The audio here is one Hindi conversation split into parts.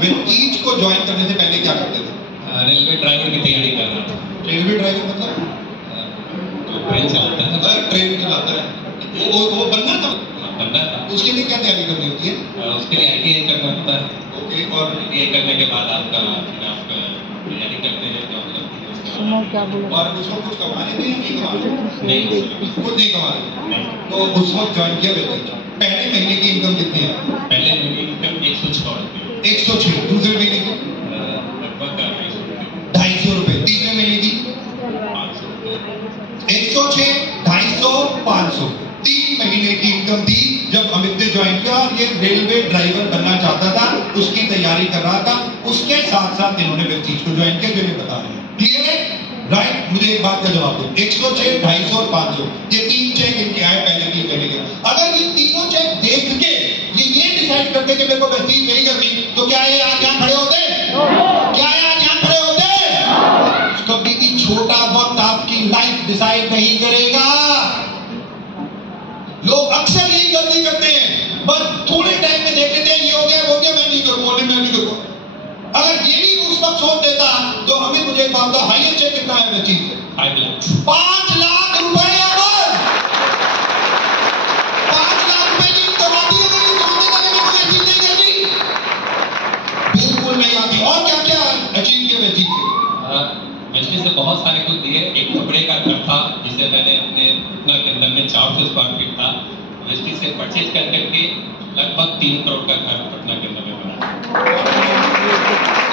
वेस्टीज को ज्वाइन करने से पहले क्या करते थे? रेलवे ड्राइवर की तैयारी कर रहा था। रेलवे ड्राइवर मतलब ट्रेन चलाता है। ट्रेन चलाता है, वो बनना था। बनना था। उसके लिए क्या तैयारी करनी होती है? उसके लिए ITI करना होता है। ओके, और ITI करने के बाद आपका तैयारी करते हैं और उसको कुछ कमाने थे या नहीं कमाने? नहीं, कुछ नहीं कमाने। तो उस वक्त ज्वाइन किया वेस्टीज। पहले महीने की इनकम कितनी है? पहले महीने की इनकम 106 रुपये। 106। दूसरे महीने की लगभग 250 रुपये। तीसरे महीने की 500 रुपये। 106, 250, 500। 3 महीने की इनकम थी जब अमित ने ज्वाइन किया। और ये रेलवे ड्राइवर बनना चाहता था, उसकी तैयारी कर रहा था। उसके साथ साथ इन्होंने वेस्टीज को ज्वाइन किया, जो ये बता रहे हैं। क्लियर है? राइट। मुझे एक बात का जवाब दो। 106, 250 और 500, ये 3 चेक इनके आए पहले 3 महीने के। अगर ये तीनों चेक देख के ये डिसाइड करते कि मेरे को वेस्टीज नहीं करनी, तो क्या ये आज यहाँ खड़े होते? क्या ये आज यहाँ खड़े होते? कभी भी छोटा वक्त आपकी लाइफ डिसाइड नहीं करेगा। लोग अक्सर यही गलती करते हैं, बस थोड़े टाइम में देख लेते हैं ये हो गया मैं नहीं करूंगा, मैं नहीं करूंगा। अगर ये भी उस वक्त सोच देता तो हमें मुझे एक बात, हाईएस्ट चेक कितना है वेस्टीज से? 5 लाख रुपए। अगर 5 लाख रुपए की कमाती है तो समझने लगे कोई अचीव नहीं करनी, बिल्कुल नहीं आती। और क्या क्या अचीव किया वेस्टीज से? वेस्टीज से बहुत सारे कुछ दिए। एक कपड़े का घर था जिसे मैंने अपने पटना के अंदर में 400 स्क्वायर फीट था, वेस्टीज से परचेज कर करके लगभग 3 करोड़ का घर पटना के अंदर में बना।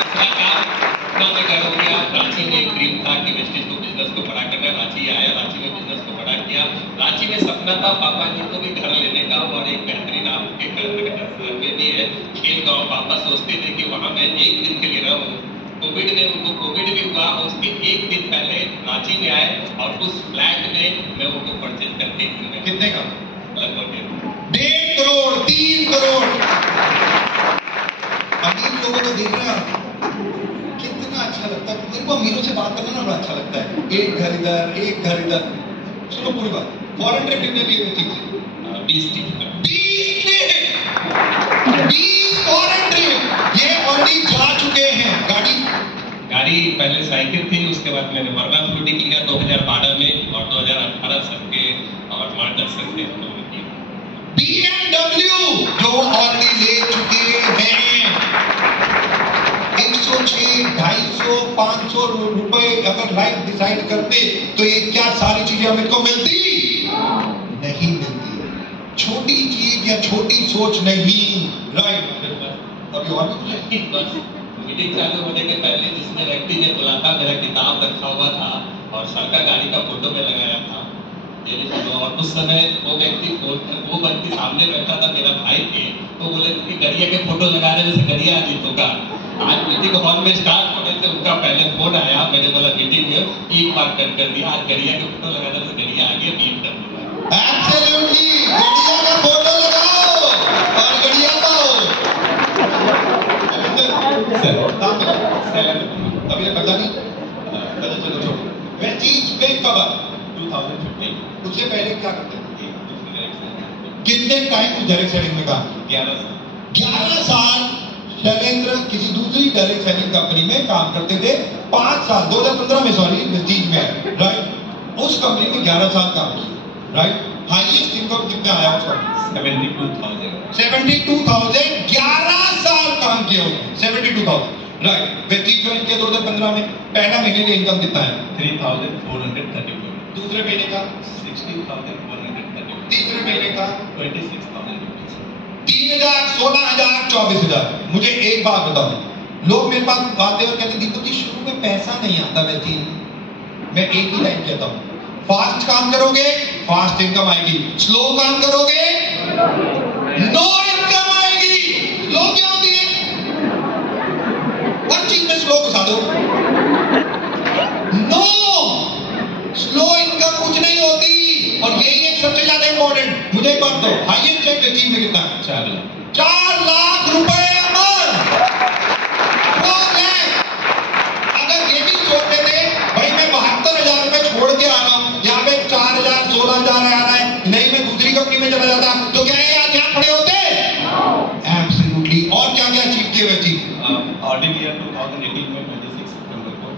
दूसरा काम मैं कर गया। रांची में एक ड्रीम था कि वेस्टीज को बिजनेस को बड़ा करना। रांची आया, रांची में बिजनेस को बड़ा किया। रांची में सपना था पापा जी को भी घर लेने का, और एक बेहतरीन आपके घर में भी है खेल गाँव। पापा सोचते थे कि वहाँ मैं 1 दिन के लिए रहूँ। कोविड में उनको कोविड भी हुआ, उसके 1 दिन पहले रांची में आए और उस फ्लैट में मैं उनको परचेज करके कितने का? लगभग 1.5 करोड़, 3 करोड़। अमीर लोगों को देख रहे हैं कितना अच्छा लगता है। मेरे को अमीरों से बात करना ना बड़ा अच्छा लगता है। एक घर इधर, एक घर इधर। सुनो पूरी बात। फॉरेन ट्रिप कितने लिए वेस्टीज से? 20 ट्रिप। 20 फॉरेन ट्रिप ये ऑलरेडी जा चुके हैं। गाड़ी पहले साइकिल थी, उसके बाद मैंने वर्ना फ्लूटिंग लिया 2012 में, और 2018 सबके और मार्च से BMW जो ऑलरेडी ले चुके हैं। 106, 250, 500 रुपए अगर लाइफ डिसाइड करते तो ये क्या सारी चीजें हमें को मिलती? नहीं मिलती। छोटी चीज या छोटी सोच नहीं। राइट। अभी और भी मीटिंग चालू होने के पहले जिसने व्यक्ति ने बोला था, मेरा किताब रखा हुआ था और सरका गाड़ी का फोटो में लगाया था। और उस समय वो व्यक्ति सामने बैठा था, मेरा भाई थे, तो बोले कि गरिया के फोटो लगा रहे जैसे गरिया जीत होगा। आज मीटिंग हॉल में स्टार्ट होने से उनका पहले फोन आया, मैंने बोला मीटिंग में एक बार कर दिया। आज गरिया के फोटो लगा रहे गरिया आ गया BMW। एब्सोल्युटली गरिया का फोटो लगाओ और गरिया पाओ। अभी पता नहीं, चलो छोड़ो। वेस्टीज पे कब? 2015। उससे पहले क्या करते थे? कितने टाइम उस डायरेक्ट सेलिंग में काम? 11 साल शैलेंद्र किसी दूसरी डायरेक्ट सेलिंग कंपनी में काम करते थे। 5 साल 2015 में, सॉरी, वेस्टीज में। राइट। उस कंपनी में 11 साल काम किया। राइट। हाईएस्ट इनकम कितना आया उसका? 72,000। 11 साल काम किया उन्होंने। 72,000। राइट। वेस्टीज ज्वाइन किया 2015 में। पहला महीने की इनकम कितना है? 3,434। दूसरे महीने का 16,134। तीसरे महीने का 26,000। 3,000, 16,000, 24,000। मुझे एक बात बताओ, लोग मेरे पास आते और कहते दीपक जी शुरू में पैसा नहीं आता वेस्टीज में। मैं एक ही लाइन कहता हूँ, फास्ट काम करोगे फास्ट इनकम आएगी, स्लो काम करोगे नो इनकम आएगी। स्लो क्या होती है? हर चीज में स्लो घुसा दो। नो, स्लो इनकम कुछ नहीं होती। और यही एक सबसे ज्यादा इंपॉर्टेंट। मुझे एक बात दो, हाईएस्ट चेक वेस्टीज में कितना है? 4 लाख रुपए। अगर ये भी सोचते थे भाई मैं 72,000 रुपए छोड़ के आ रहा हूं, यहाँ पे 4,000, 16,000 आ रहा है, नहीं मैं दूसरी कंपनी में चला जाता, तो क्या ये आज यहाँ खड़े होते? एब्सोल्युटली। और क्या क्या अचीव किए वेस्टीज? 2018 में 26 सितंबर को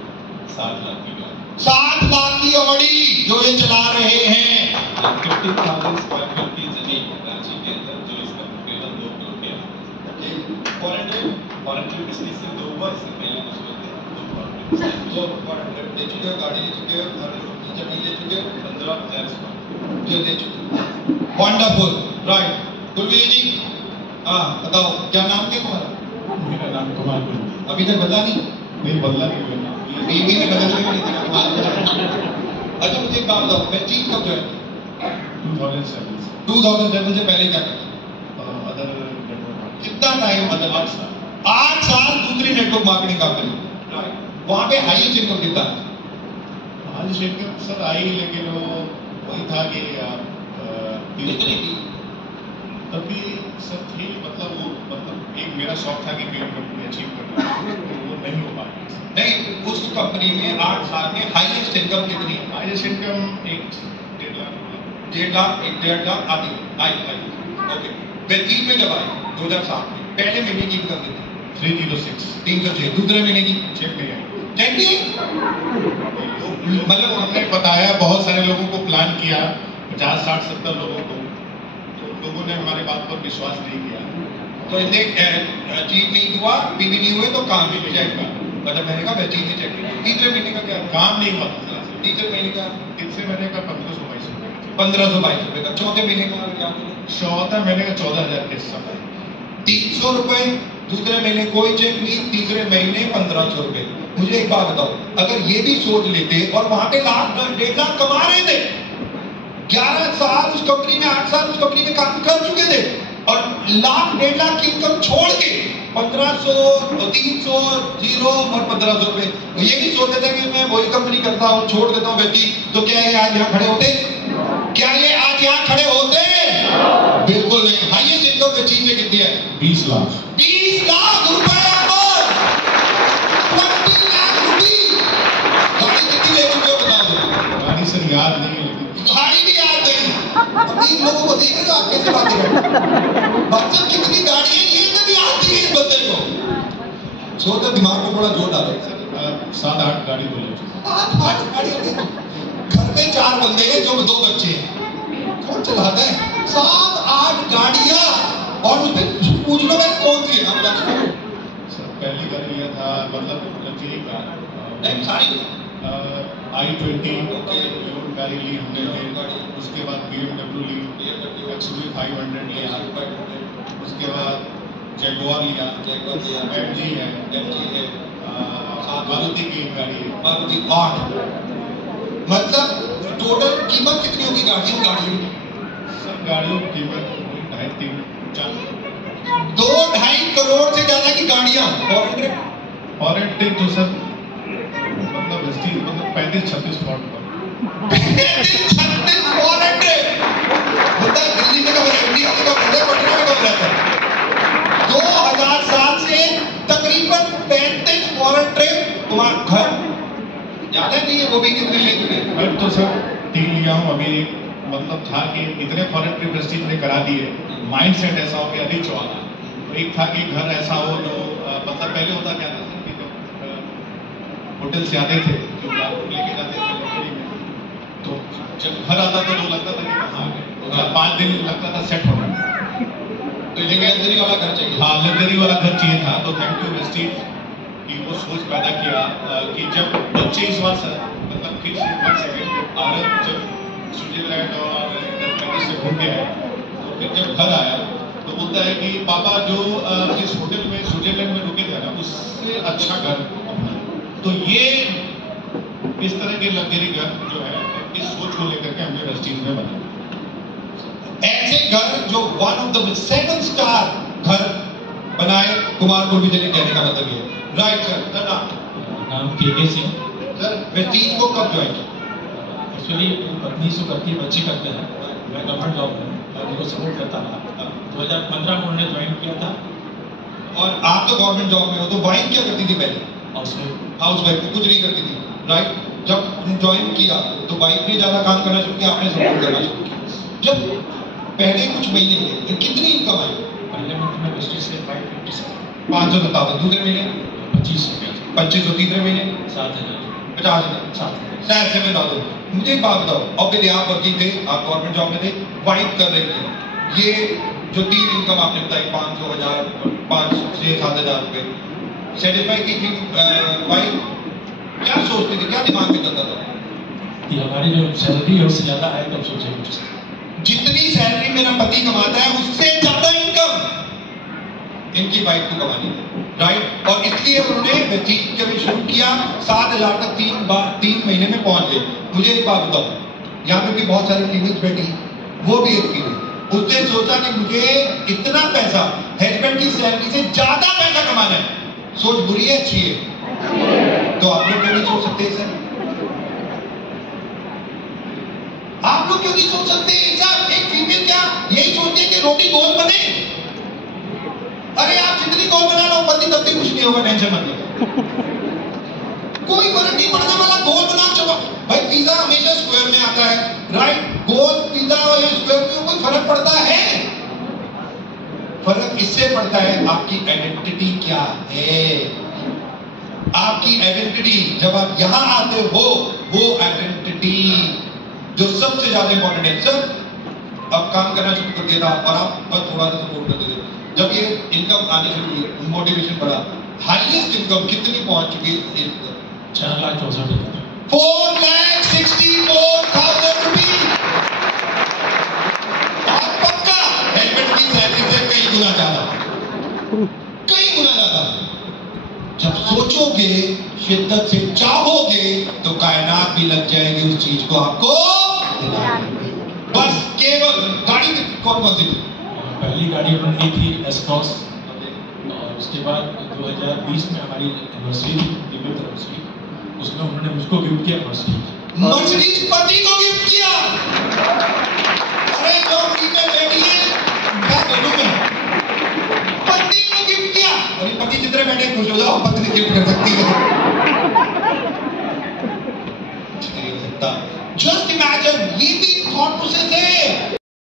7 लाख की गाड़ी, 7 लाख की ऑडी जो ये चला रहे हैं। 50,000 स्क्वायर फीट की जमीन रांची के अंदर, जो इसका तकरीबन 2 करोड़ के फॉरेन बिजनेस से 2 वर्ष पहले कुछ लोग थे, जो फॉरेन ले चुके हैं, गाड़ी ले चुके हैं, घर जमीन ले चुके हैं, 15,000 स्क्वायर जो ले चुके हैं। Wonderful, right. कुलवीर जी, हाँ बताओ क्या नाम क्या तुम्हारा? मेरा नाम कुमार गुरु। अभी तक बदला नहीं? नहीं बदला नहीं हुआ। बीवी ने बदलने को नहीं दिया। अच्छा मुझे एक बात बताओ, मैं चीज कब ज्वाइन किया? 2007 से 2007 से पहले क्या करता? Other network. कितना टाइम? 8 साल। 8 साल दूसरी नेटवर्क मार्केटिंग कंपनी। वहां पे हाईएस्ट इनकम कितना है? आज शेखर सर आई, लेकिन वो वही था कि कितनी की? तभी सर थी, मतलब एक मेरा शौक था कि BMW अचीव करना, तो वो नहीं हो पाया। नहीं, उस कंपनी में 8 साल में हाईएस्ट इनकम कितनी है? Highest income 1.5 lakh. 1.5 लाख, 1.5 लाख आती आई। ओके, वेस्टीज में जब आए 2007 में, पहले महीने की इनकम कितनी? 306। 306। दूसरे महीने की चेक नहीं आई। चेक नहीं? मतलब हमने बताया, बहुत सारे लोगों को प्लान किया, 50, 60, 70 लोगों को, तो लोगों ने हमारे बात पर विश्वास नहीं किया। तो इनसे अचीव नहीं हुआ, पीवी नहीं हुए तो काम भी चेक हुआ। मतलब मैंने कहा वेस्टीज में चेक किया। तीसरे महीने का क्या? काम नहीं हुआ। तीसरे महीने का? तीसरे महीने का 1522 रुपये। 1522 रुपए का। चौथे महीने का क्या? चौथा महीने का 14,000 के समय। 300 रुपए। दूसरे महीने कोई चेक नहीं, तीसरे महीने 1500 रुपए। मुझे एक बात बताओ, अगर ये भी सोच लेते और वहां पे लाख 1.5 लाख कमा रहे थे, 11 साल उस कंपनी में, 8 साल उस कंपनी में काम कर चुके थे, और लाख 1.5 लाख की इनकम छोड़ के 1500, 300, 0 और 1500 रुपए, ये भी सोचते थे कि मैं वही कंपनी करता हूँ, छोड़ देता हूँ व्यक्ति, तो क्या ये आज यहाँ खड़े होते? क्या ये आज यहाँ खड़े होते? बिल्कुल नहीं। हाईएस्ट इनकम व्यक्ति में कितनी है? 20 लाख। 20 लाख रुपए। 20 लाख रुपए। गाड़ी कितनी ले चुके हो बताओ? गाड़ी सर याद नहीं है, गाड़ी भी याद नहीं। अभी लोगों को देख रहे हो आप कैसे बातें करते? बच्चों कितनी गाड़ी है ये तो भी याद नहीं है इस बंदे को। सोचो दिमाग में थोड़ा जोर डालो। 7-8 गाड़ी बोले। 8 गाड़ी। घर में 4 बंदे हैं, जो 2 बच्चे हैं, कौन चलाता है? 7-8 गाड़ियां, और उसमें पूछ लो मैं कौन सी है? हम जानते हैं सर पहली गाड़ी लिया था, मतलब लग्जरी कार, नहीं सारी i20 गाड़ी ली हमने। उसके बाद BMW ली, XUV 500 लिया, उसके बाद जगुआर लिया, MG है, मारुति की गाड़ी है, मारुति 8। मतलब टोटल कीमत कितनी होगी गाड़ियों की? सब गाड़ियों की कीमत 2.5, 3, 4। 2-2.5 करोड़ से ज्यादा की गाड़ियां। फॉरेन ट्रिप तो सर मतलब 35-36 फॉरेन पर। 36 फॉरेन ट्रिप। बता दिल्ली में कब, इंडिया में कब, पटना में कब रहता है? 2007 से तकरीबन 35 फॉरेन ट्रिप। तुम्हारा घर ज्यादा नहीं है, वो भी कितने ले चुके? मैं तो सर 3 लिया हूँ अभी। मतलब था कि इतने फॉरेन ट्रिप प्रेस्टीज ने करा दिए, माइंड सेट ऐसा हो गया अधिक चौड़ा। एक था कि घर ऐसा हो जो मतलब पहले होता क्या था सर कि होटल से आते थे, जो लेके जाते थे लग्जरी में, तो जब घर आता था तो लगता था कि कहाँ आ गए, 5 दिन लगता था सेट होने में। तो ये लग्जरी वाला घर चाहिए। हाँ, लग्जरी वाला घर चाहिए था। तो थैंक यू प्रेस्टीज कि वो सोच पैदा किया कि जब बच्चे इस बार मतलब फिर और जब स्विट्जरलैंड और पेरिस से घूम के आए, तो फिर जब घर आया तो बोलता है कि पापा जो जिस होटल में स्विट्जरलैंड में रुके थे ना, उससे अच्छा घर। तो ये इस तरह के लग्जरी घर जो है, इस सोच को लेकर के हमने प्रेस्टीज में बनाया। ऐसे घर जो 1 ऑफ द 7 स्टार घर बनाए कुमार गुरविजय ने, कहने का मतलब ये। Right sir. नाम के सिंह। सर प्रेस्टीज को कब ज्वाइन किया? एक्चुअली पत्नी से करती है, बच्चे करते हैं, मैं गवर्नमेंट जॉब में उनको सपोर्ट करता था। 2015 में उन्होंने ज्वाइन किया था। और आप तो गवर्नमेंट जॉब में हो, तो वाइफ क्या करती थी पहले? हाउस वाइफ कुछ नहीं करती थी, राइट? जब ज्वाइन किया तो वाइफ ने ज्यादा काम करना शुरू किया, आपने सपोर्ट करना शुरू किया। जब पहले कुछ महीने हुए तो कितनी इनकम आई? पहले महीने में प्रेस्टीज से 550 500 बताओ। दूसरे महीने 25 रुपया। 2500 तीसरे महीने 7,000 50,000 शायद से मैं बता दूं। मुझे एक बात बताओ, ऑब्वियसली आप वकील थे, आप गवर्नमेंट जॉब में थे, वाइफ कर रहे थे, ये जो 3 इनकम आपने बताई 500, 1000, 5 से 7,000 रुपए सेटिस्फाई की थी वाइफ? क्या सोचती थी, क्या दिमाग में चलता था कि हमारी जो सैलरी है उससे ज्यादा है, तब सोचे कुछ। जितनी सैलरी मेरा पति कमाता है उससे ज्यादा इनकम इनकी वाइफ को कमानी है, राइट? और इसलिए उन्होंने चीज जब शुरू किया 7,000 तक 3 महीने में पहुंच गए। मुझे एक बात बताओ, यहाँ पे भी बहुत सारी फीमेल्स बैठी, वो भी एक फीमेल, उसने सोचा कि मुझे इतना पैसा हस्बैंड की सैलरी से ज्यादा पैसा कमाना है। सोच बुरी है, अच्छी है? तो आप लोग क्यों नहीं सोच सकते सर? आप लोग क्यों नहीं सोच सकते सर? एक फीमेल क्या यही सोचती है कि रोटी गोल बने? अरे आप जितनी गोल बना लो पति तब भी कुछ नहीं होगा, टेंशन मत लो, कोई फर्क नहीं पड़ने वाला। गोल बना चलो भाई, पिज्जा हमेशा स्क्वायर में आता है, राइट? गोल पिज्जा और स्क्वायर में कोई फर्क पड़ता है? फर्क इससे पड़ता है आपकी आइडेंटिटी क्या है। आपकी आइडेंटिटी जब आप यहां आते हो, वो आइडेंटिटी जो सबसे ज्यादा इंपॉर्टेंट है। सर अब काम करना शुरू कर दिया था और आप बस थोड़ा सा सपोर्ट करते थे, जब ये इनकम आनी शुरू हुई, मोटिवेशन बढ़ा, हाईएस्ट इनकम कितनी पहुंच चुकी है? 4,64,000 4,64,000 रुपीज। और पक्का हस्बैंड की सैलरी से कई गुना ज्यादा, कई गुना ज्यादा। जब सोचोगे, शिद्दत से चाहोगे, तो कायनात भी लग जाएगी उस चीज को आपको दिलाने में। बस केवल गाड़ी कौन सी थी? पहली गाड़ी उन्होंने ली थी एस-क्रॉस, और उसके बाद 2020 में हमारी एनिवर्सरी थी, दिव्य एनिवर्सरी, उसमें उन्होंने मुझको गिफ्ट किया मर्सिडीज पति को गिफ्ट किया। अरे जो फीमेल बैठी है